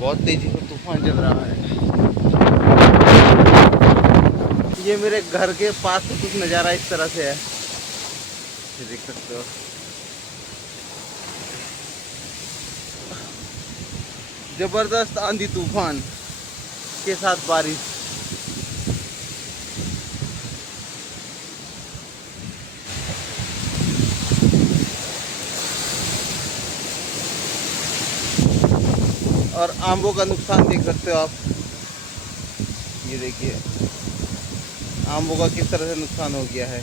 बहुत तेजी से तूफान चल रहा है। ये मेरे घर के पास से कुछ नज़ारा इस तरह से है, ये देख सकते हो। जबरदस्त आंधी तूफान के साथ बारिश। और आमों का नुकसान देख सकते हो आप, ये देखिए आमों का किस तरह से नुकसान हो गया है।